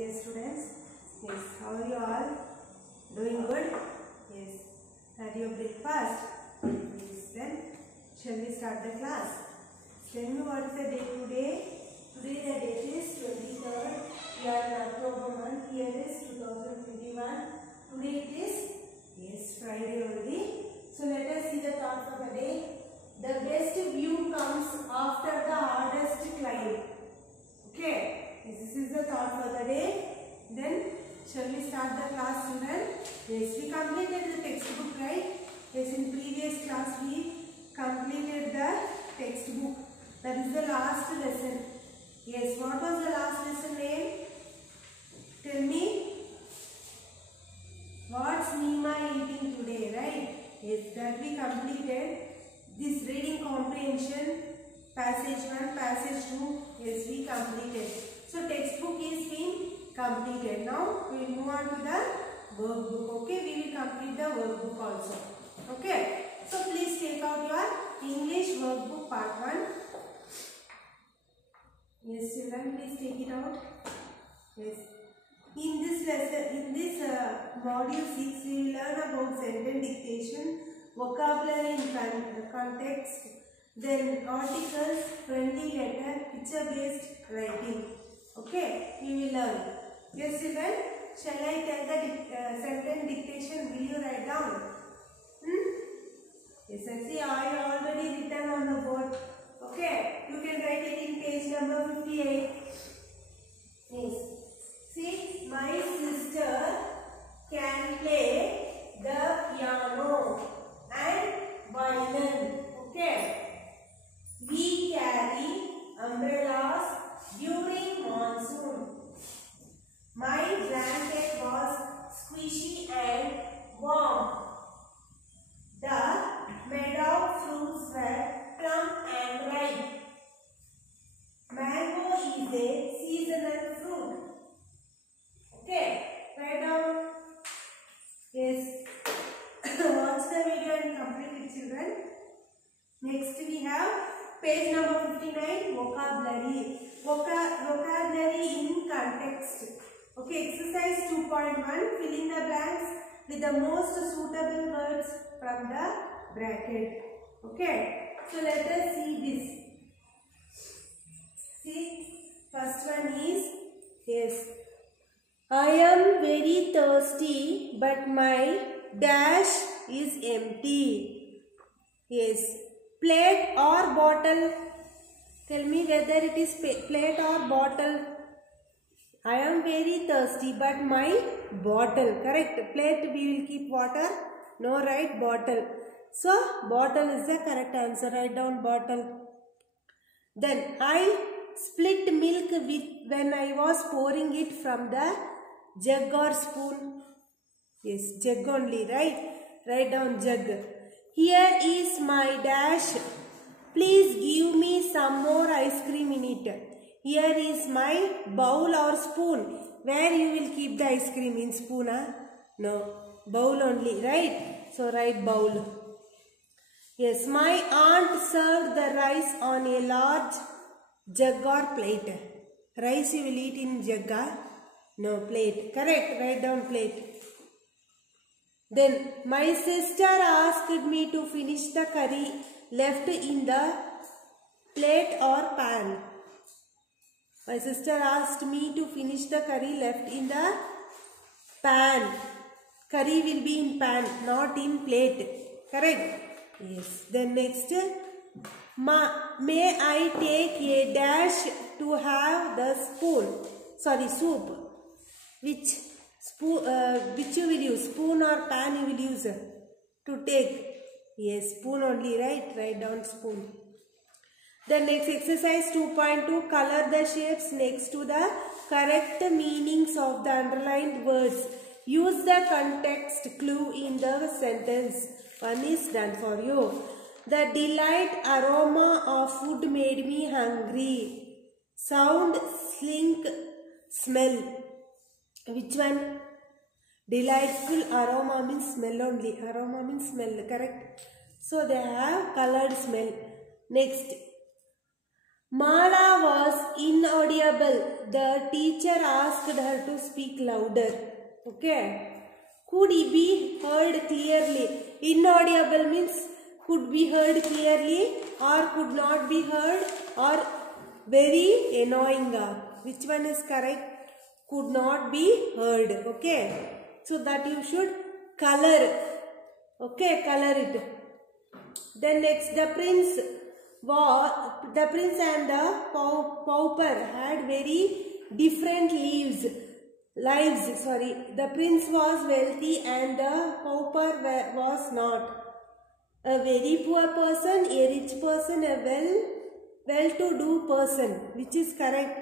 Yes, students. Yes, how are you all? Doing good? Yes. Had your breakfast? Yes. Then, shall we start the class? Tell me what is the date today? Today the date is 23rd. We are in October month. Year is 2021. Today it is, yes, Friday already. So let us see the thought for the day. The best view comes after the hardest climb. Okay. This is the thought for the day. Then shall we start the class, children? Yes, we completed the textbook, right? Yes, in previous class we completed the textbook. That is the last lesson. Yes, what was the last lesson name? Tell me. What's Nima eating today, right? Yes, that we completed. This reading comprehension, passage 1, passage 2, yes, we completed. So textbook is being completed. Now we will move on to the workbook. Okay, we will complete the workbook also. Okay, so please take out your English workbook part 1. Yes, children, please take it out. Yes. In this lesson, in this module 6, we will learn about sentence dictation, vocabulary in context, then articles, friendly letter, picture-based writing. Okay, you will learn. Yes, children, shall I tell the sentence dictation? Will you write down? Yes, I see I already written on the board. Okay, you can write it in page number 58. Yes. See, my sister can play the piano and violin. Okay. We carry umbrellas during monsoon. My blanket was squishy and warm. The meadow fruits were plump and ripe. Mango is a seasonal fruit. Okay, write down. Yes. Watch the video and complete it, children. Next we have page number 59, vocabulary. Vocabulary in context. Okay, exercise 2.1, fill in the blanks with the most suitable words from the bracket. Okay, so let us see this. See, first one is, yes, I am very thirsty, but my dash is empty. Yes, plate or bottle? Tell me whether it is plate or bottle. I am very thirsty, but my bottle. Correct. Plate we will keep water. No, right? Bottle. So, bottle is the correct answer. Write down bottle. Then, I split milk when I was pouring it from the jug or spoon. Yes, jug only, right? Write down jug. Here is my dash. Please give me some more ice cream in it. Here is my bowl or spoon. Where you will keep the ice cream? In spoon, huh? No, bowl only, right? So write bowl. Yes, my aunt served the rice on a large jug or plate. Rice you will eat in jug, huh? No, plate. Correct, write down plate. Then, my sister asked me to finish the curry left in the plate or pan. My sister asked me to finish the curry left in the pan. Curry will be in pan, not in plate. Correct? Yes. Then next, may I take a dash to have the soup? Which you will use? Spoon or pan you will use to take? Yes, spoon only, right? Write down spoon. The next exercise 2.2, color the shapes next to the correct meanings of the underlined words. Use the context clue in the sentence. One is done for you. The delight aroma of food made me hungry. Sound, slink, smell. Which one? Delightful aroma means smell only. Aroma means smell, correct? So they have colored smell. Next. Mala was inaudible. The teacher asked her to speak louder. Okay. Could he be heard clearly? Inaudible means could be heard clearly or could not be heard or very annoying. Which one is correct? Could not be heard. Okay. So that you should color. Okay, color it. Then next, the prince and the pauper had very different lives. The prince was wealthy and the pauper was not. A very poor person, a rich person, a well-to-do person. Which is correct?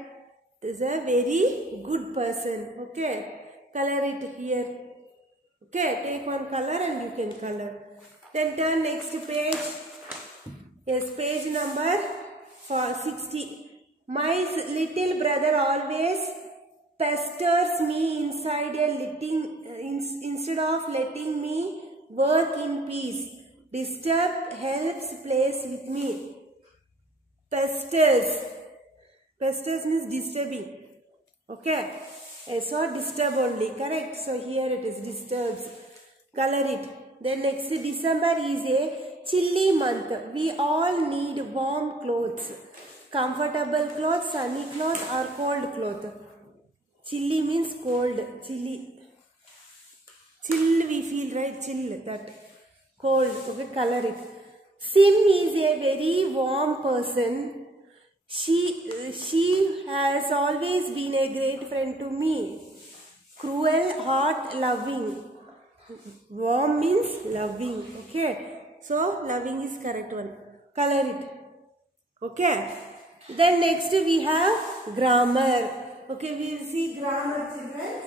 It is a very good person. Okay, color it here. Okay, take one color and you can color. Then turn next page. Yes, page number 60. My little brother always pesters me instead of letting me work in peace. Disturb helps plays with me. Pesters means disturbing. Okay, so disturb only, correct? So here it is disturbs. Color it. Then next, December is a chilly month. We all need warm clothes. Comfortable clothes, sunny clothes or cold clothes. Chilly means cold. Chilly. Chill we feel, right? Chill, that. Cold. Okay, color it. Sim is a very warm person. She has always been a great friend to me. Cruel, hot, loving. Warm means loving. Okay. So, loving is correct one. Color it. Okay. Then next we have grammar. Okay, we will see grammar, children.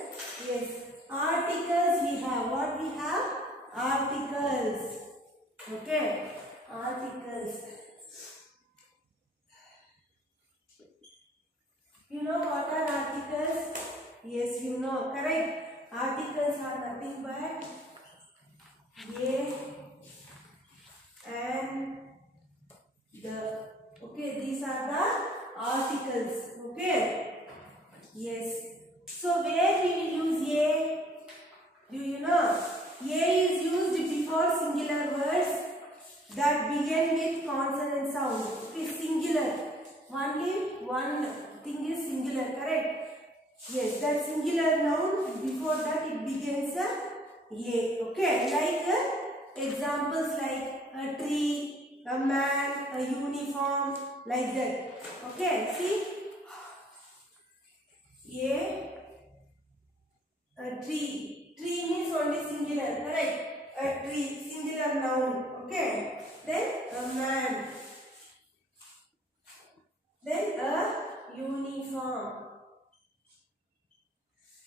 Yes. Articles we have. What we have? Articles. Okay. Articles. You know what are articles? Yes, you know. Correct. Articles are nothing but a and the. Okay, these are the articles. Okay. Yes. So where we will use a? Do you know? A is used before singular words that begin with consonant sound. Okay, singular. Only one thing is singular, correct? Yes, that singular noun, before that it begins a. Okay, like examples like a tree, a man, a uniform, like that. Okay, see? A tree. Tree means only singular, correct? A tree, singular noun. Okay. Then a man. Then a uniform.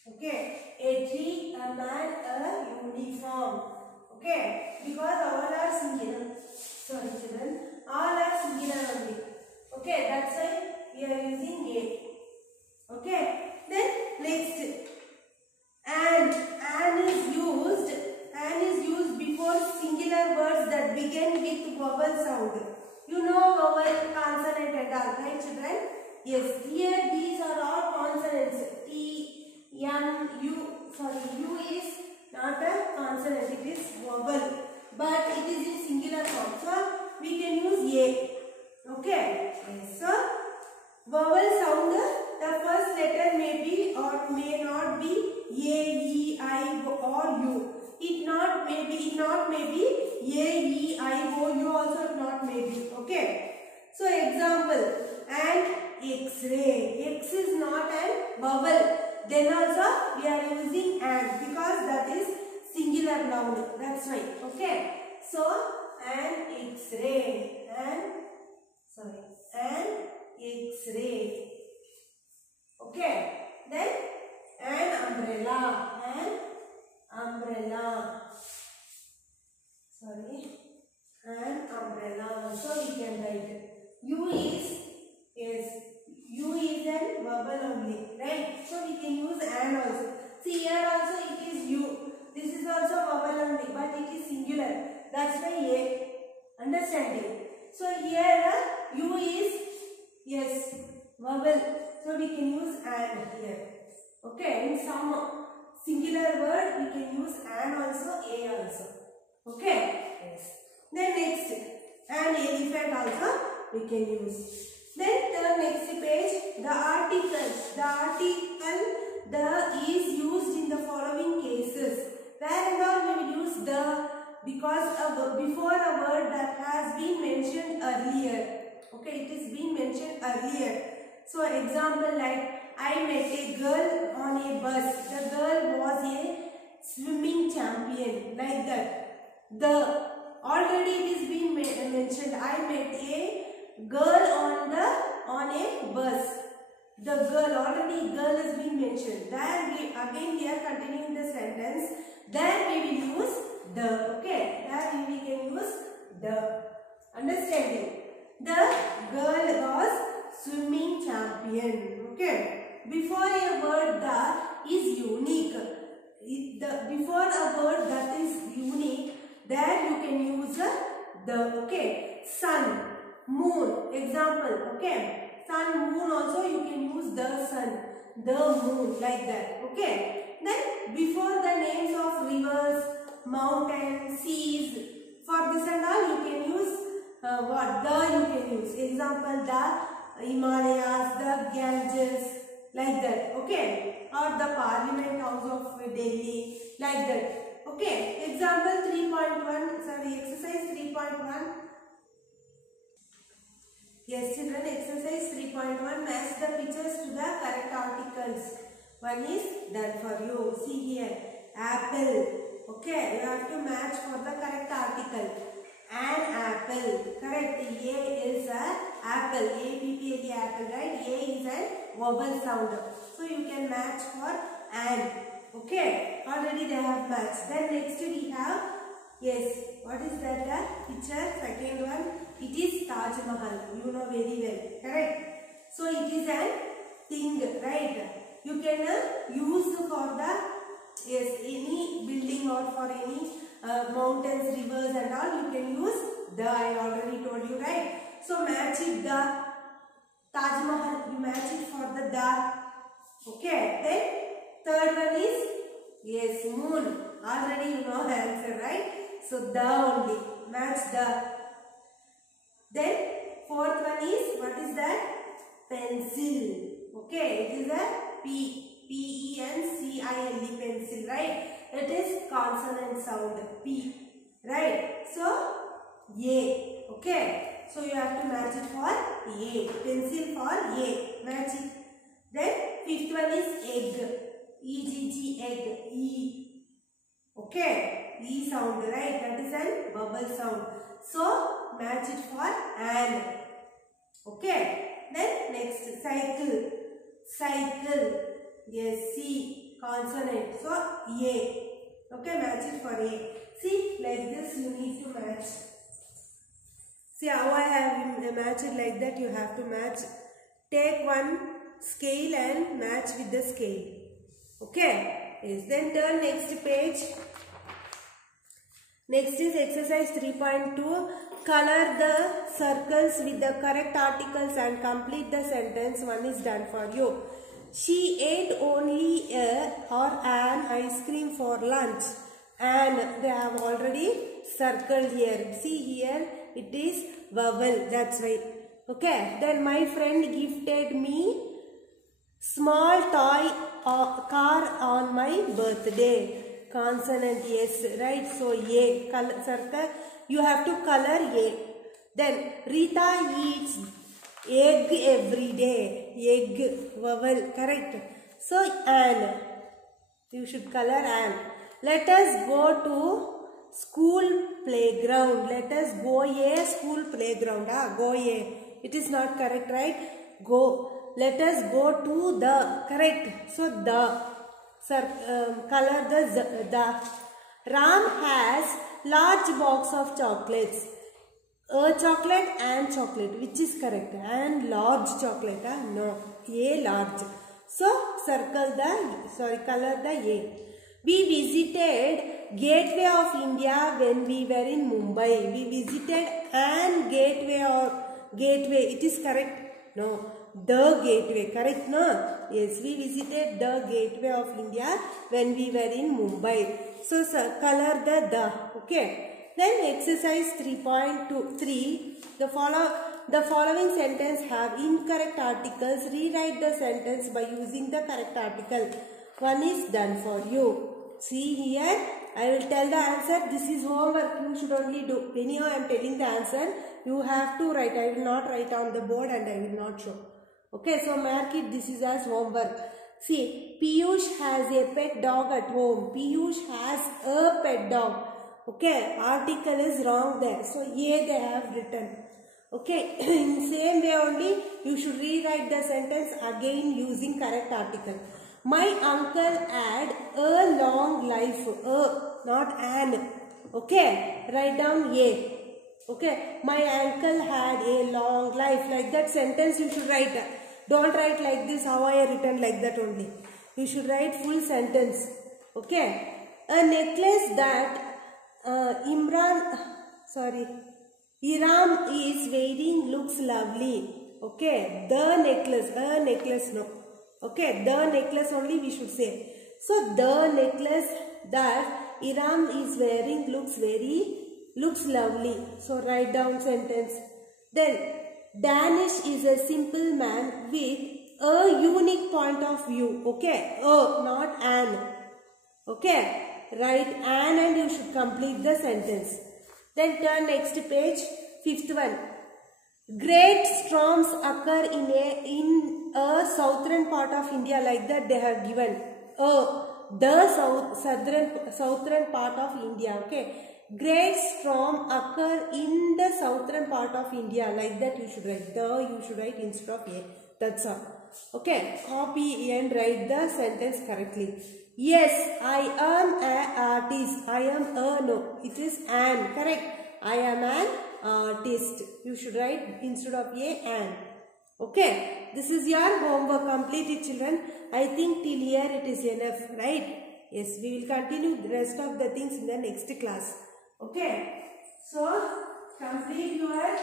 Okay. A tree, a man, a uniform. Okay. Because all are singular. Sorry, children. All are singular only. Okay. That's why we are using a. Okay. Then next. And is used before singular words that begin with vowel sound. You know vowel, consonant and all, right children? Yes, here these are all consonants. T, M, U. Sorry, U is not a consonant, it is vowel. But it is in singular form. So we can use A. Okay. Yes. So vowel sound, the first letter may be or may not be A, E, I, or U. It not may be A, E, I, O, U also it not may be. Okay. So example, and X-ray. X is not a vowel. Then also we are using and because that is singular noun. That's why. Okay. So an X-ray and X-ray. Okay. Then an umbrella. An umbrella. So we can write U is an vowel only, right? So we can use an also. See here also it is U. This is also vowel only, but it is singular. That's why A. Understanding? So here U is Yes, vowel. So we can use an here. Okay, in some singular word we can use an also, a also. Okay, yes. Then next, an elephant also we can use. Then the next page, the articles. The article the is used in the following cases. Where and all we will use the, because before a word that has been mentioned earlier. Okay, it is been mentioned earlier. So example like, I met a girl on a bus. The girl was a swimming champion, like that. The already it is been mentioned. I met a girl on a bus. The girl, already girl has been mentioned. Then we are continuing the sentence. Then we will use the. Okay, then we can use the. Understanding? The girl was swimming champion. Okay. Before a word that is unique, before a word that is unique, there you can use the. Okay. Sun, moon. Example. Okay. Sun, moon also you can use the sun, the moon, like that. Okay. Then before the names of rivers, mountains, seas, for this and all you can use what? The you can use. Example, the Himalayas, the Ganges, like that. Okay. Or the Parliament House of Delhi, like that. Okay. Example 3.1, sorry, exercise 3.1. Yes, children, exercise 3.1, match the pictures to the correct articles. One is done for you. See here, apple. Okay, you have to match for the correct article. An apple. Correct. A is a apple. A-P-P-L-E, apple, right? A is a vowel sound. So you can match for an. Okay. Already they have matched. Then next we have, yes, what is that picture? Second one. It is Taj Mahal. You know very well. Correct. So it is an thing, right? You can use for the, yes, any building or for any mountains, rivers and all, you can use the. I already told you, right? So match it the Taj Mahal, you match it for the. Okay. Then third one is, yes, moon. Already you know the answer, right? So the only, match the. Then fourth one is, what is that? Pencil. Okay, it is a P-E-N-C-I-L-E, pencil, right? It is consonant sound, P, right? So, A, okay? So, you have to match it for A, pencil for A, match it. Then, fifth one is egg, E-G-G, egg, E, okay? E sound, right? That is an vowel sound. So, match it for an, okay? Then, next, cycle, cycle, yes, C, consonant, so A. Okay, match it for A. See, like this you need to match. See how I have matched it like that, you have to match. Take one scale and match with the scale. Okay, yes. Then turn next page. Next is exercise 3.2. Color the circles with the correct articles and complete the sentence. One is done for you. She ate only a or an ice cream for lunch, and they have already circled here. See here, it is vowel, that's right. Okay, then my friend gifted me small toy car on my birthday. Consonant, yes, right? So A, color, circle, you have to color A. Then Rita eats egg every day. Egg, vowel, correct. So an, you should color an. Let us go to school playground. Let us go a school playground. Go a. It is not correct, right? Go. Let us go to the, correct. So the. Color the. Ram has large box of chocolates. A chocolate and chocolate, which is correct? And large chocolate, no, A large. So circle the, color the A. We visited Gateway of India when we were in Mumbai. We visited an gateway or gateway, it is correct? No, the gateway. Correct, no? Yes, we visited the gateway of India when we were in Mumbai. So, color the. Okay. Then exercise 3.3. The following sentence have incorrect articles. Rewrite the sentence by using the correct article. One is done for you. See here, I will tell the answer. This is homework. You should only do. Anyhow, I am telling the answer. You have to write. I will not write on the board and I will not show. Okay, so mark it. This is as homework. See, Piyush has a pet dog at home. Piyush has a pet dog. Okay, article is wrong there. So, A they have written. Okay, in same way only, you should rewrite the sentence again using correct article. My uncle had a long life. Not an. Okay, write down A. Okay, my uncle had a long life. Like that sentence you should write. Don't write like this, how I have written like that only. You should write full sentence. Okay, a necklace that Iram is wearing looks lovely. Okay, the necklace, a necklace no. Okay, the necklace only we should say. So, the necklace that Iram is wearing looks lovely. So, write down sentence. Then, Danish is a simple man with a unique point of view. Okay, not an. Okay, write an and you should complete the sentence. Then turn next page, 5th one. Great storms occur in a southern part of India, like that they have given. The southern part of India. Okay. Great storm occur in the southern part of India, like that you should write. You should write instead of A. That's all. Okay. Copy and write the sentence correctly. Yes, I am an artist. I am a no. It is an. Correct. I am an artist. You should write instead of A, an. Okay. This is your homework. Complete it, children. I think till here it is enough. Right? Yes, we will continue the rest of the things in the next class. Okay. So, complete your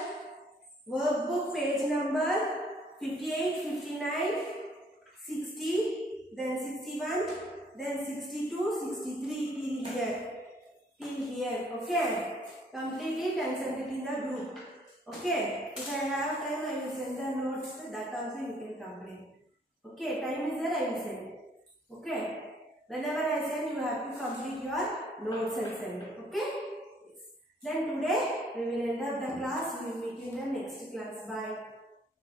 workbook page number 58, 59, 60, then 61, then 62, 63 till here. Okay. Complete it and send it in the group. Okay. If I have time, I will send the notes. That also you can complete. Okay. Time is there, I will send. Okay. Whenever I send, you have to complete your notes and send it. Okay. Yes. Then today we will end up the class. We will meet you in the next class. Bye.